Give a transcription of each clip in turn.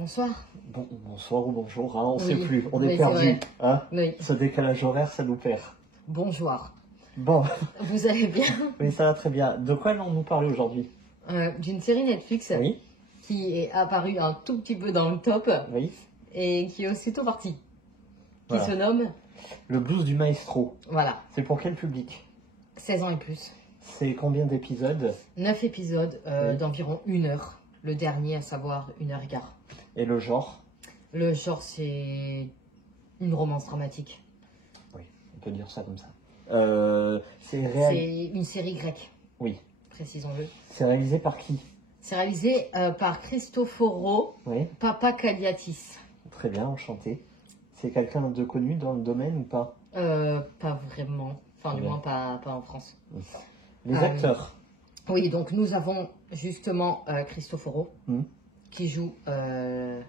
bonsoir. Bonsoir ou bonjour, hein, on ne Oui, sait plus, on oui, est c'est perdu. vrai. Hein, Oui. ce décalage horaire, ça nous perd. Bonjour. Bon, Vous allez bien? oui, ça va très bien. De quoi allons nous parler aujourd'hui? D'une série Netflix Oui, qui est apparue un tout petit peu dans le top oui. et qui est aussitôt partie. Qui Voilà. se nomme, Le blues du maestro. voilà, C'est pour quel public? 16 ans et plus. C'est combien d'épisodes? 9 épisodes Oui. d'environ 1 heure. Le dernier, à savoir 1h15. Et le genre? Le genre, c'est une romance dramatique. Oui, on peut dire ça comme ça. C'est une série grecque, Oui. précisons-le. C'est réalisé par qui? C'est réalisé par Christoforo Oui, Papakaliatis. très bien, enchanté. C'est quelqu'un de connu dans le domaine ou pas? Pas vraiment. Enfin, du Bien. moins, pas en France. Les Ah, acteurs? Oui, donc nous avons justement Cristoforo qui joue Le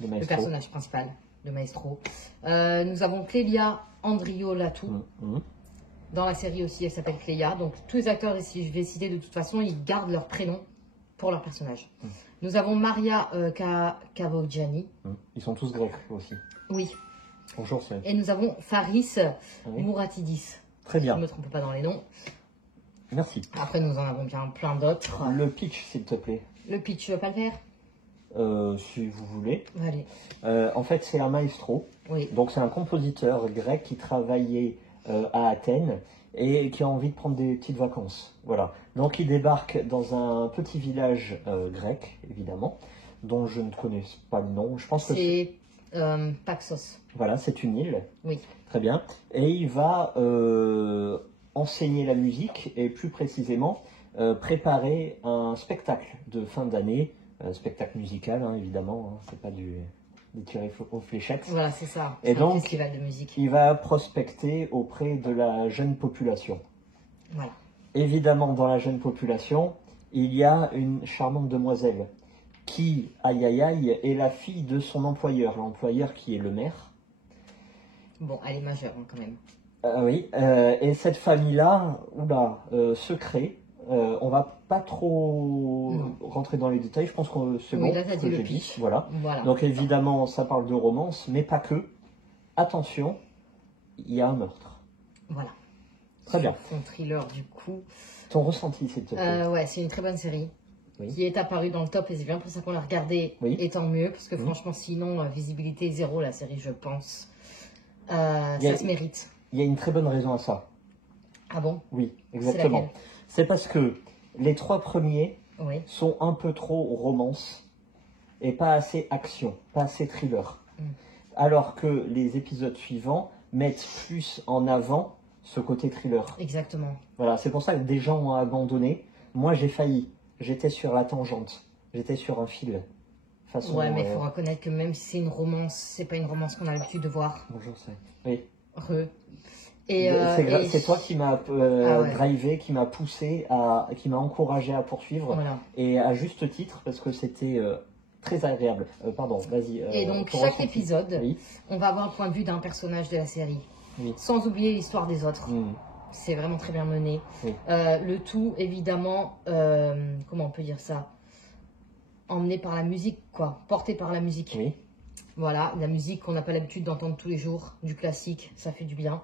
le maestro. personnage principal de Maestro. Nous avons Clélia Andriolatou. Dans la série aussi, elle s'appelle Clélia. Donc tous les acteurs ici, je vais citer de toute façon, ils gardent leur prénom pour leur personnage. Nous avons Maria Kavogiani. Ils sont tous grecs aussi. Oui. Bonjour, c'est... Et nous avons Faris Oui. Mouratidis. Très Je ne bien, me trompe pas dans les noms. merci. Après, nous en avons bien plein d'autres. Le pitch, s'il te plaît. Le pitch, tu veux pas le faire? Si vous voulez. Allez. En fait, c'est un maestro. Oui. Donc, c'est un compositeur grec qui travaillait à Athènes et qui a envie de prendre des petites vacances. Voilà. Donc, il débarque dans un petit village grec, évidemment, dont je ne connais pas le nom. Je pense que C'est Paxos. voilà, c'est une île. Oui. Très bien. Et il va enseigner la musique et plus précisément préparer un spectacle de fin d'année, spectacle musical hein, évidemment, hein, c'est pas des tirés aux fléchettes. Voilà, c'est ça. Et C'est un donc, festival de musique. il va prospecter auprès de la jeune population. Voilà. Évidemment, dans la jeune population, il y a une charmante demoiselle qui, aïe aïe aïe, est la fille de son employeur, l'employeur qui est le maire. Bon, elle est majeure hein, quand même. Oui, et cette famille-là, secret, on va pas trop Non. rentrer dans les détails, je pense que c'est Oui, bon, là, t'as ce dit que le j'ai pitch. dit, voilà. Voilà. Donc évidemment, ça parle de romance, mais pas que. Attention, il y a un meurtre. Voilà. Très bien. Son thriller du coup. Ton ressenti, s'il te plaît. Ouais, c'est une très bonne série. Oui. Qui est apparue dans le top et c'est bien pour ça qu'on l'a regardée. Oui. Et tant mieux, parce que franchement, sinon, visibilité zéro, la série, je pense. Ça se mérite. Il y a une très bonne raison à ça. Ah bon? Oui, exactement. laquelle? C'est parce que les 3 premiers Oui. sont un peu trop romance et pas assez action, pas assez thriller. Alors que les épisodes suivants mettent plus en avant ce côté thriller. Exactement. Voilà, c'est pour ça que des gens ont abandonné. Moi, j'ai failli. J'étais sur la tangente. J'étais sur un fil. Façon, Ouais, mais il faut reconnaître que même si c'est une romance, c'est pas une romance qu'on a l'habitude de voir. Bonjour, c'est... Oui. Et C'est toi qui m'as ouais. drivé, qui m'a poussé, qui m'a encouragé à poursuivre. Voilà. Et à juste titre, parce que c'était très agréable. Pardon, vas-y. Et donc, ton chaque ressenti. épisode, Oui. on va avoir un point de vue d'un personnage de la série. Oui. Sans oublier l'histoire des autres. C'est vraiment très bien mené. Oui. Le tout, évidemment, comment on peut dire ça? Emmené par la musique, quoi. Porté par la musique. Oui. Voilà, la musique qu'on n'a pas l'habitude d'entendre tous les jours, du classique, ça fait du bien.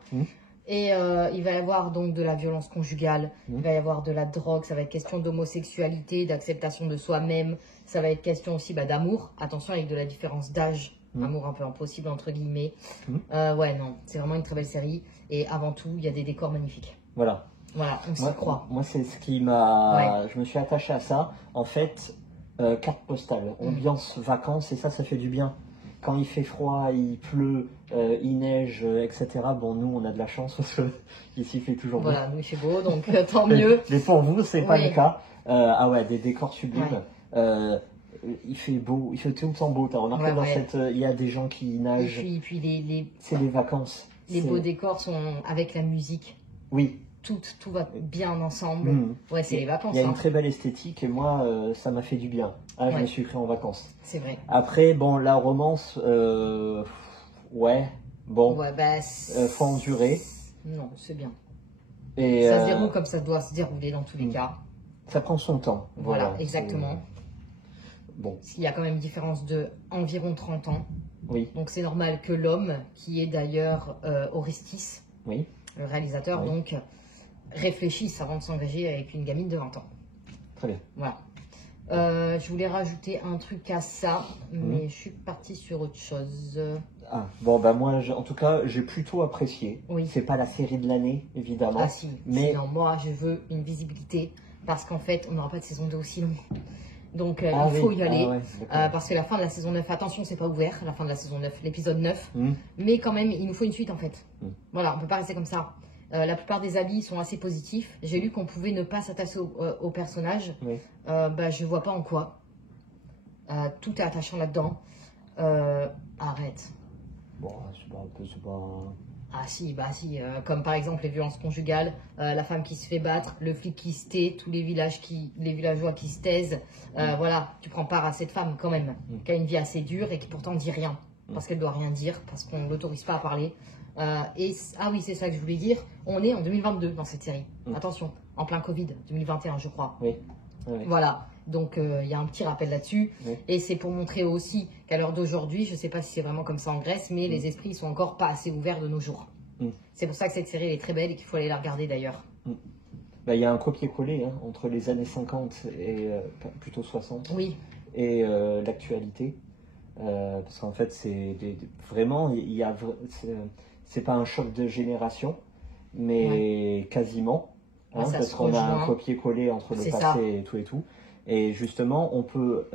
Et il va y avoir donc de la violence conjugale, il va y avoir de la drogue, ça va être question d'homosexualité, d'acceptation de soi-même, ça va être question aussi d'amour, attention avec de la différence d'âge, amour un peu impossible entre guillemets. Ouais, non, c'est vraiment une très belle série et avant tout, il y a des décors magnifiques. Voilà. Voilà, on s'y croit. Moi, c'est ce qui m'a... Ouais. Je me suis attaché à ça. En fait, carte postale, ambiance vacances, et ça fait du bien. Quand il fait froid, il pleut, il neige, etc. Bon, nous, on a de la chance parce que ici, il fait toujours beau. Voilà, nous, il fait beau, donc tant mieux. Mais pour vous, c'est pas Oui. le cas. Ah ouais, des décors sublimes. Il fait beau, il fait tout le temps beau. T'as remarqué dans cette... Il y a des gens qui nagent. Et puis C'est les vacances. les beaux décors sont avec la musique. Oui. Tout va bien ensemble. Ouais, c'est les vacances. Il y a hein. une très belle esthétique et moi, ça m'a fait du bien. Ah, je Ouais. me suis pris en vacances. C'est vrai. Après, bon, la romance, ouais, bon, Ouais, bah, faut endurer. non, c'est bien. Et, Ça se déroule comme ça doit se dérouler dans tous les cas. ça prend son temps. Voilà, c'est- exactement. Bon. Parce qu'il y a quand même une différence de environ 30 ans. Oui. Donc c'est normal que l'homme, qui est d'ailleurs Orestis, Oui. le réalisateur, Oui. donc réfléchisse avant de s'engager avec une gamine de 20 ans. Très bien. Voilà. Je voulais rajouter un truc à ça, mais je suis partie sur autre chose. Ah, bon, bah moi, en tout cas, j'ai plutôt apprécié. Oui. C'est pas la série de l'année, évidemment. Ah si, mais non, moi je veux une visibilité, parce qu'en fait, on n'aura pas de saison 2 aussi long. Donc Ah il faut oui. y aller, Ah ouais, parce que la fin de la saison 9, attention, c'est pas ouvert, la fin de la saison 9, l'épisode 9, Mm. mais quand même, il nous faut une suite en fait. Mm. Voilà, on peut pas rester comme ça. La plupart des avis sont assez positifs. J'ai lu qu'on pouvait ne pas s'attacher au personnage. Oui. Bah, je vois pas en quoi. Tout est attachant là-dedans. Arrête. Bon, c'est pas... Ah si, bah si. Comme par exemple les violences conjugales, la femme qui se fait battre, le flic qui se tait, tous les villageois qui se taisent. Voilà, tu prends part à cette femme quand même, qui a une vie assez dure et qui pourtant dit rien. Parce qu'elle doit rien dire, parce qu'on ne l'autorise pas à parler. Ah oui, c'est ça que je voulais dire. On est en 2022 dans cette série. Attention, en plein Covid, 2021 je crois. Oui. Oui. Voilà, donc il y a un petit rappel là-dessus. Oui. Et c'est pour montrer aussi qu'à l'heure d'aujourd'hui, je ne sais pas si c'est vraiment comme ça en Grèce, mais les esprits sont encore pas assez ouverts de nos jours. C'est pour ça que cette série elle est très belle et qu'il faut aller la regarder d'ailleurs. Bah, il y a un copier-coller hein, entre les années 50 et plutôt 60 Oui, et l'actualité. Parce qu'en fait, c'est vraiment, c'est pas un choc de génération, mais quasiment. Ah, ça parce se qu'on a rejoint. un copier-coller entre le C'est passé ça. et tout et tout. Et justement, on peut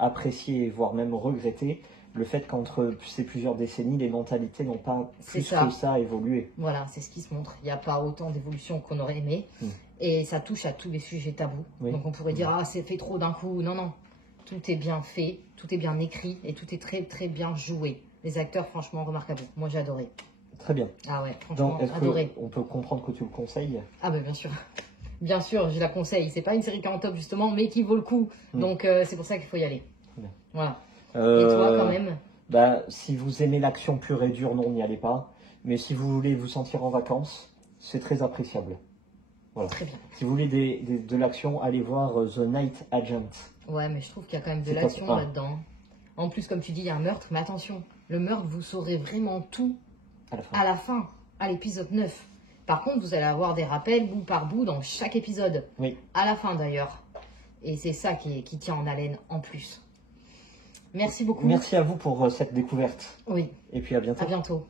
apprécier, voire même regretter, le fait qu'entre ces plusieurs décennies, les mentalités n'ont pas C'est plus ça. que ça évolué. Voilà, c'est ce qui se montre. Il n'y a pas autant d'évolution qu'on aurait aimé. Et ça touche à tous les sujets tabous. Oui. Donc on pourrait dire, ah, c'est fait trop d'un coup. Non, non. Tout est bien fait, tout est bien écrit et tout est très, très bien joué. Les acteurs, franchement, remarquables. Moi, j'ai adoré. Très bien. Ah ouais, franchement, Donc, est-ce adoré. qu'on peut comprendre que tu le conseilles? Ah bah bien sûr. Bien sûr, je la conseille. C'est pas une série qui est en top justement, mais qui vaut le coup. Donc c'est pour ça qu'il faut y aller. Très bien. Voilà. Et toi quand même? Bah, si vous aimez l'action pure et dure, non, n'y allez pas. Mais si vous voulez vous sentir en vacances, c'est très appréciable. Voilà. Très bien. Si vous voulez de l'action, allez voir The Night Agent. Ouais, mais je trouve qu'il y a quand même de C'est pas l'action ça. là-dedans. En plus, comme tu dis, il y a un meurtre. Mais attention, le meurtre, vous saurez vraiment tout À la fin. à la fin, à l'épisode 9. Par contre, vous allez avoir des rappels bout par bout dans chaque épisode. Oui. À la fin d'ailleurs. Et c'est ça qui tient en haleine en plus. Merci beaucoup. Merci à vous pour cette découverte. Oui, Et puis à bientôt. à bientôt.